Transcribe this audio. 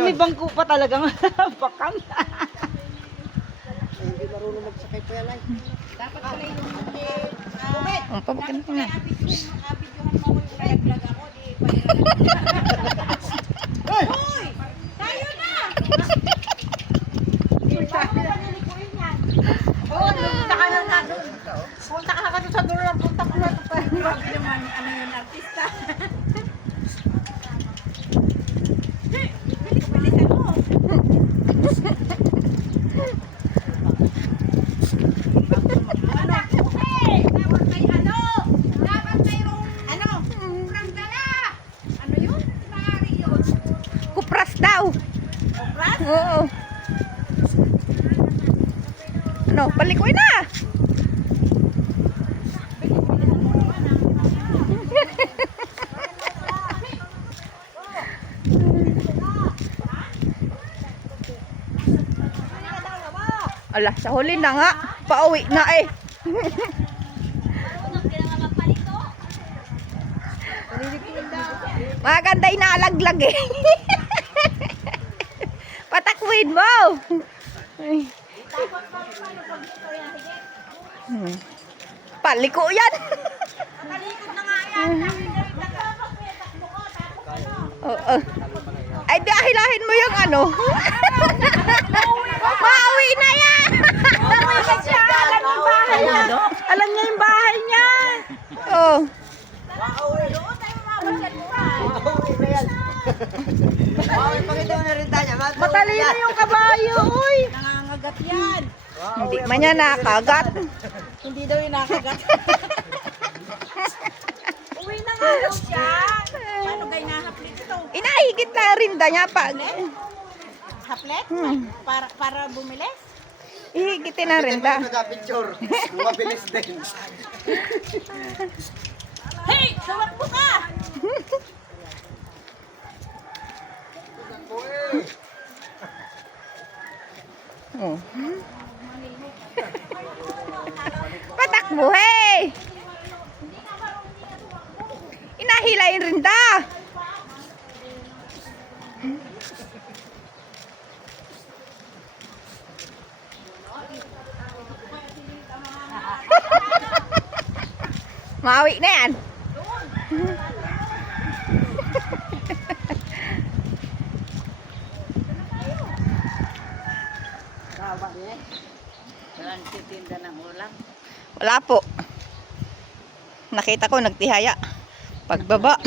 may bangko pa talagang bakang. Hindi marunong magsakay pa yan ay. Dapat pala yung Ang pabagyan ko na. kabidyohan mo yung nag-vlog ako, di pa Hoy! Tayo na! Oo, punta ka na doon. Punta ka na sa dulo, punta ko na. Grabe naman, ano yun, artista. Bilis-bilisan mo. Dapat may ano? Dapat mayroong ano? Kurang dala. Ano yun? Maaari yun. Kupras daw. Kupras? Oo. Ano, palikoy na. Ala, sa huli na nga. Pauwi na eh. Maganda yung naalaglag eh. Patakwin mo. Ay. Paliko yan. Nakalikod na nga yan. Takbo ko, tapos ano? Oo. Ay, dahilahin mo yung ano. Mauwi na yan. Umuwi na siya. Alam yung bahay niya. Alam niya yung bahay niya. Oh. Doon tayo mamasyal mo ha. Pauwi na yan. Pauwi, pakita mo na rin tayo. Matalino yung kabayo, uy. Nangangagat yan. Hindi man niya nakagat. Hindi daw yung nakagat. Uwi na nga daw siya. Paano kayo nahaplit ito? Inahigit na rin da niya pa. Haplet? Para bumilis? Ihigitin na rin da. Nagka-picture. Mabilis din. Hey! Sumakbo ka! Oh. Patakbo, hey! Inahilayin rin da. Mawi na yan. Kawa niya. Walang titinda ng ulam. Wala po. Nakita ko nagtihaya. Pagbaba.